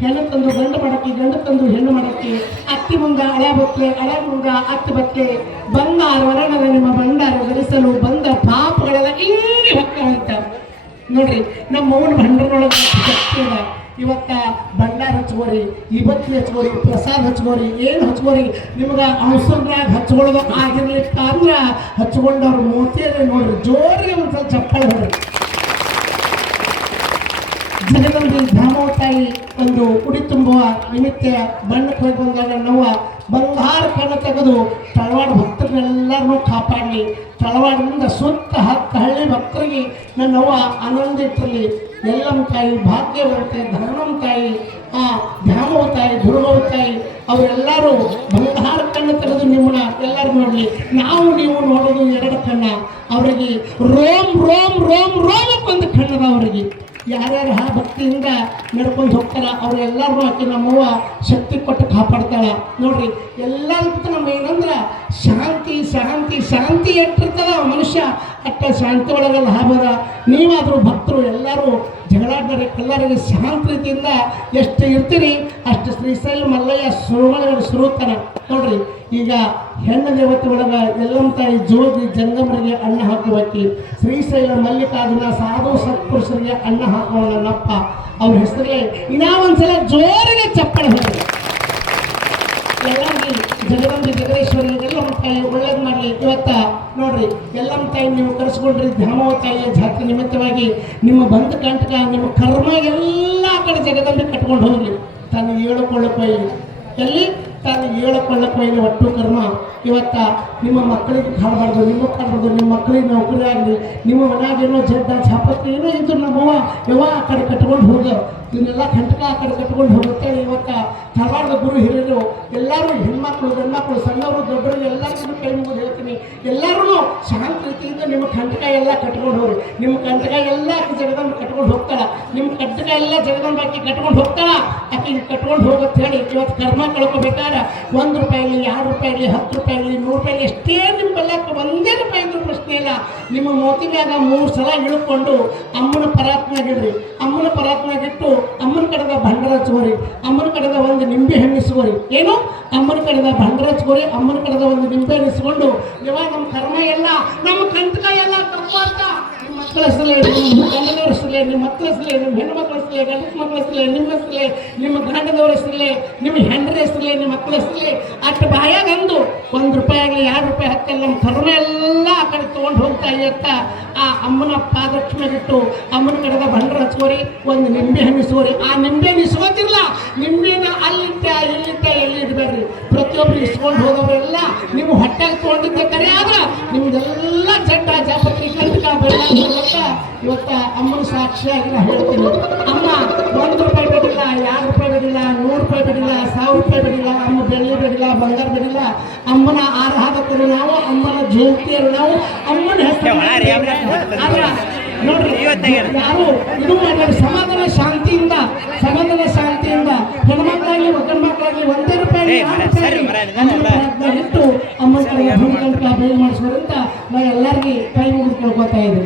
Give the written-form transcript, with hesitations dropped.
ಹೆಣ್ಣು ತಂದು ಗಂಡು ಮಾಡಕ್ಕೆ, ಗಂಡು ತಂದು ಹೆಣ್ಣು ಮಾಡಕ್ಕೆ, ಅತ್ತಿ ಮುಂಗ ಹಳೆ ಬಟ್ಲೆ, ಹಳೆ ಮುಂಗ ಅತ್ತಿ ಬಟ್ಲೆ, ಬಂಗಾರ ವರ್ಣದ ನಿಮ್ಮ ಭಂಡಾರ ಧರಿಸಲು ಬಂದ ಪಾಪಗಳೆಲ್ಲ ಹಿಂಗೆ ಹೊಕ್ಕ ನೋಡ್ರಿ. ನಮ್ಮ ಮೌನ ಭಂಡರೊಳಗೆ ಶಕ್ತಿ ಅದ. ಇವತ್ತ ಭಂಡಾರ ಹಚ್ಕೋರಿ, ಈ ಬತ್ಲಿ ಹಚ್ಕೋರಿ, ಪ್ರಸಾದ ಹಚ್ಕೋರಿ, ಏನು ಹಚ್ಕೋರಿ, ನಿಮ್ಗೆ ಅವಸರದಾಗ ಹಚ್ಕೊಳ್ಳೋದು ಆಗಿರ್ಲಿಕ್ಕ ಅಂದ್ರೆ ಹಚ್ಕೊಂಡವ್ರು ಮೋತಿಯರೇ ನೋಡ್ರಿ. ಜೋರಿಗೆ ಒಂದ್ಸಲ ಚಪ್ಪಾಳೆ ಹೊಡ್ರಿ. ಜಗದಂಬಿ ಧಾಮವ ತಾಯಿ ಒಂದು ಉಡಿ ತುಂಬುವ ನಿಮಿತ್ತ ಬಣ್ಣಕ್ಕೆ ಹೋಗಿ ಬಂದಾಗ ನಾವು ಬಂಗಾರ ಕಣ್ಣು ತೆಗೆದು ತಳವಾಡ ಭಕ್ತರನ್ನೆಲ್ಲರನ್ನೂ ಕಾಪಾಡಲಿ. ತಳವಾಡದಿಂದ ಸುತ್ತ 10 ಹಳ್ಳಿ ಭಕ್ತರಿಗೆ ನನ್ನವ್ವ ಆನಂದ ಇಟ್ಟಲ್ಲಿ. ಎಲ್ಲಮ್ಮ ತಾಯಿ, ಭಾಗ್ಯವರ್ತೆ, ಧರ್ಮಮ್ಮ ತಾಯಿ, ಆ ಧಾಮವ ತಾಯಿ, ದುರ್ಗವ ತಾಯಿ ಅವರೆಲ್ಲರೂ ಬಂಗಾರ ಕಣ್ಣು ತೆಗೆದು ನಿಮ್ಮನ್ನ ಎಲ್ಲರೂ ನೋಡಲಿ. ನಾವು ನೀವು ನೋಡೋದು 2 ಕಣ್ಣ. ಅವರಿಗೆ ರೋಮ್ ರೋಮ್ ರೋಮ್ ರೋಮಕ್ಕೊಂದು ಕಣ್ಣದ. ಅವರಿಗೆ ಯಾರ್ಯಾರು ಆ ಭಕ್ತಿಯಿಂದ ನಡ್ಕೊಂಡು ಹೋಗ್ತಾರ ಅವರೆಲ್ಲರೂ ಆಕೆ ನಮ್ಮವ್ವ ಶಕ್ತಿ ಕೊಟ್ಟು ಕಾಪಾಡ್ತಾಳ ನೋಡ್ರಿ. ಎಲ್ಲದಕ್ಕೂ ನಮ್ಮ ಏನಂದ್ರೆ ಶಾಂತಿ ಶಾಂತಿ ಶಾಂತಿ ಎಟ್ಟಿರ್ತದ ಮನುಷ್ಯ ಅಟ್ಟ ಶಾಂತಿ ಒಳಗೆ ಲಾಭದ. ನೀವಾದರೂ ಭಕ್ತರು ಎಲ್ಲರೂ ಜಗಳಾಡ್ತಾರೆ, ಎಲ್ಲರಿಗೆ ಶಾಂತ ರೀತಿಯಿಂದ ಎಷ್ಟು ಇರ್ತೀರಿ ಅಷ್ಟು ಶ್ರೀಶೈಲ ಮಲ್ಲಯ್ಯ ಸುರುಮಳೆಗಳು ಸುರುತ್ತಾನ ನೋಡ್ರಿ. ಈಗ ಹೆಣ್ಣು ದೇವತೆ ಒಳಗೆ ಎಲ್ಲಮ್ಮ ತಾಯಿ ಜೋಗಿ ಜಂಗಮರಿಗೆ ಅನ್ನ ಹಾಕುವಕ್ಕೆ, ಶ್ರೀಶೈಲ ಮಲ್ಲಿಕಾರ್ಜುನ ಸಾಧು ಸತ್ಪುರುಷರಿಗೆ ಅನ್ನ ಹಾಕುವ ನನ್ನಪ್ಪ ಅವ್ರ ಹೆಸರಿಗೆ ಇನ್ನಾವೊಂದ್ಸಲ ಜೋರಿಗೆ ಚಪ್ಪಳೆ ಹೋಗಿ ಎಲ್ಲರಿಗೆ ಜಗದಂಬಿ ಜಗದೀಶ್ವರಿಗೆ ಎಲ್ಲಮ್ಮ ತಾಯಿ ಒಳ್ಳೇದು ಮಾಡಲಿ. ಇವತ್ತ ನೋಡ್ರಿ ಎಲ್ಲಮ್ಮ ತಾಯಿ ನೀವು ಕರೆಸ್ಕೊಂಡ್ರಿ ಧಾಮವ ತಾಯಿಯ ಜಾತ್ರೆ ನಿಮಿತ್ತವಾಗಿ ನಿಮ್ಮ ಬಂಧ ಕಂಟಕ ನಿಮ್ಮ ಕರ್ಮ ಎಲ್ಲ ಕಡೆ ಜಗದಂಬಿ ಕಟ್ಕೊಂಡು ಹೋಗ್ಲಿ. ತಾನು ಹೇಳಿಕೊಳ್ಳಕ್ಕೆ ಎಲ್ಲಿ ತಾನು ಹೇಳಿಕೊಳ್ಳಕ್ಕೆ ಇಲ್ಲಿ ಒಟ್ಟು ಕರ್ಮ. ಇವತ್ತ ನಿಮ್ಮ ಮಕ್ಕಳಿಗೆ ಕಾಡಬಾರ್ದು, ನಿಮ್ಮ ಕಾಡಬಾರ್ದು, ನಿಮ್ಮ ಮಕ್ಕಳಿಗೆ ನೌಕರಿ ಆಗಲಿ, ನಿಮ್ಮ ಮನೆಯಾಗೇನೋ ಜಡ್ಡ ಛಾಪತ್ರೆ ಏನೋ ಇದ್ರು ನಮ್ಮವ್ವ ಯಾವ ಆ ಕಡೆ ಕಟ್ಕೊಂಡು ಹೋಗ ಇದನ್ನೆಲ್ಲ ಕಂಟಕ ಆ ಕಡೆ ಕಟ್ಕೊಂಡು ಹೋಗುತ್ತೆ. ಇವತ್ತ ಧಾರವಾಡದ ಗುರು ಹಿರಿಯರು ಎಲ್ಲರೂ ಹೆಣ್ಮಕ್ಳು ಗಂಡ್ಮಕ್ಳು ಸಣ್ಣವರು ದೊಡ್ಡರು ಎಲ್ಲರಿಗೂ ಕೈ ಮುಗಿದು ಹೇಳ್ತೀನಿ, ಎಲ್ಲರೂ ಶಾಂತ ರೀತಿಯಿಂದ ನಿಮ್ಮ ಕಂಟಕ ಎಲ್ಲ ಕಟ್ಕೊಂಡು ಹೋಗ್ರಿ. ನಿಮ್ಮ ಕಂಟಕ ಎಲ್ಲ ಜಗದಂಬ ಕಟ್ಕೊಂಡು ಹೋಗ್ತಾಳ. ನಿಮ್ಮ ಕಂಟಕ ಎಲ್ಲ ಜಗದಂಬ ಆಕಿ ಕಟ್ಕೊಂಡು ಹೋಗ್ತಾಳ. ಆಕಿ ಕಟ್ಕೊಂಡು ಹೋಗುತ್ತೆ ಹೇಳಿ ಇವತ್ತು ಕರ್ಮ ಕಳ್ಕೊಬೇಕಾದ್ರೆ 1 ರೂಪಾಯಿ ಆಗಲಿ, 2 ರೂಪಾಯಿ ಆಗಲಿ, 10 ರೂಪಾಯಿ ಆಗಲಿ, 100 ರೂಪಾಯಿ ಎಷ್ಟೇ ನಿಮ್ಮ ಬೆಲ್ಲಕ್ಕೆ 1 ರೂಪಾಯಿ ಅಂದ್ರೂ ಪ್ರಶ್ನೆ ಇಲ್ಲ. ನಿಮ್ಮ ಮೋತಿ ಮ್ಯಾಗ 3 ಸಲ ಇಳ್ಕೊಂಡು ಅಮ್ಮನ ಪರಾತ್ನಾಗಿಡ್ರಿ. ಅಮ್ಮನ ಪರಾತ್ನಾಗಿಟ್ಟು ಅಮ್ಮನ ಕಡೆದ ಭಂಡಾರ ಹಚ್ಕೋರಿ. ಅಮ್ಮನ ಕಡೆದ ಒಂದು ನಿಂಬೆ ಹಣ್ಣು ಇಸ್ಕೋರಿ. ಏನು ಅಮ್ಮನ ಕಡೆದ ಭಂಡಾರ ಹಚ್ಕೋರಿ. ಅಮ್ಮನ ಕಡೆದ ಒಂದು ನಿಂಬೆ ಹಣ್ಣು ಇಸ್ಕೊಂಡು ಇವಾಗ ನಮ್ಮ ಕರ್ಮ ಎಲ್ಲ ನಮ್ಮ ಕಂಟಕ ಎಲ್ಲ ತಪ್ಪಾತ ನಿಮ್ಮ ಮಕ್ಕಳ ಹೆಸರಲ್ಲೇ, ನಿಮ್ಮ ಗಂಡದವ್ರ ಹೆಸರಲ್ಲೇ, ನಿಮ್ಮ ಮಕ್ಕಳ ಹೆಸರಲ್ಲೇ, ನಿಮ್ಮ ಹೆಣ್ಣು ಮಕ್ಕಳ ಹೆಸರಲ್ಲೇ, ಗಂಡ ಮಕ್ಕಳ ಹೆಸರಲ್ಲೇ, ನಿಮ್ಮ ಹೆಸರಲ್ಲೇ, ನಿಮ್ಮ ಗಂಡದವ್ರ ಹೆಸರಲ್ಲೇ, ನಿಮ್ಮ ಹೆಂಡ್ರ ಹೆಸರಲ್ಲೇ, ನಿಮ್ಮ ಮಕ್ಕಳ ಹೆಸರಲ್ಲೇ ಅಷ್ಟು ಬಾಯಾಗ ಅಂದು 1 ರೂಪಾಯಿ ಆಗಲಿ, 2 ರೂಪಾಯಿ ಹಕ್ಕಲ್ಲಿ ನಮ್ಮ ಕರ್ಮ ಎಲ್ಲ ಆ ಕಡೆ ತೊಗೊಂಡು ಹೋಗ್ತಾ ಇತ್ತ. ಆ ಅಮ್ಮನ ಪಾದಕ್ಷಿಣೆಗಿಟ್ಟು ಅಮ್ಮನ ಕಡೆದ ಭಂಡಾರ ಹಚ್ಕೋರಿ. ಒಂದು ನಿಂಬೆ ಹಣ್ಣು ಇಸ್ಕೋರಿ. ಆ ನಿಂಬೆ ಇಸ್ಕೋತಿರ್ಲ, ನಿಂಬೆನ ಅಲ್ಲಿಟ್ಟ ಇಲ್ಲಿಟ್ಟ ಎಲ್ಲಿ ಇಡಬೇಡ್ರಿ. ಪ್ರತಿಯೊಬ್ಬರು ಇಸ್ಕೊಂಡು ಹೋದವರೆಲ್ಲ ನಿಮ್ಮ ಹೊಟ್ಟೆಗೆ ತೊಗೊಂಡಿದ್ದೆ ಕರೆ ಆದ್ರೆ ನಿಮ್ದೆಲ್ಲ ಜಡ್ಡ ಜಾಪತ್ರಿ ಕಂಟಕ ಬೆಲ್ಲ ಇವತ್ತ ಅಮ್ಮನ ಸಾಕ್ಷಿಯಾಗಿ ನಾ ಹೇಳ್ತೀನಿ. ಅಮ್ಮ 1 ರೂಪಾಯಿ ಬೇಡಿಲ್ಲ, 2 ರೂಪಾಯಿ ಬೇಡಿಲ್ಲ, 100 ರೂಪಾಯಿ ಬೇಡಿಲ್ಲ, 1000 ರೂಪಾಯಿ ಬೇಡಿಲ್ಲ. ಅಮ್ಮ ಬೆಳ್ಳಿ ಬೇಡಿಲ್ಲ, ಬಂಗಾರ ಬೇಡಿಲ್ಲ. ಅಮ್ಮನ ಆರಾಧಕರು ನಾವು, ಅಮ್ಮನ ಜಯಂತಿಯರು ನಾವು, ಅಮ್ಮನ ಹೆಸರು ನೋಡ್ರಿ. ಯಾರು ಇದು ಮಾಡಿ ಸಮಾಧಾನ ಶಾಂತಿಯಿಂದ ಹೆಣ್ಮಕ್ಳಾಗ್ಲಿ ಗಂಡು ಮಕ್ಕಳಾಗ್ಲಿ 1 ರೂಪಾಯಿ ಇಟ್ಟು ಅಮ್ಮನ ಕಡೆ ಭೂಮಿಕಂಟಕ ಬೇಗ ಮಾಡಿಸೋದ್ರಿಂದ ನಾ ಎಲ್ಲರಿಗೆ ಕೈ ಮುಗಿದು ಕೇಳ್ಕೊತಾ ಇದ್ದೆ.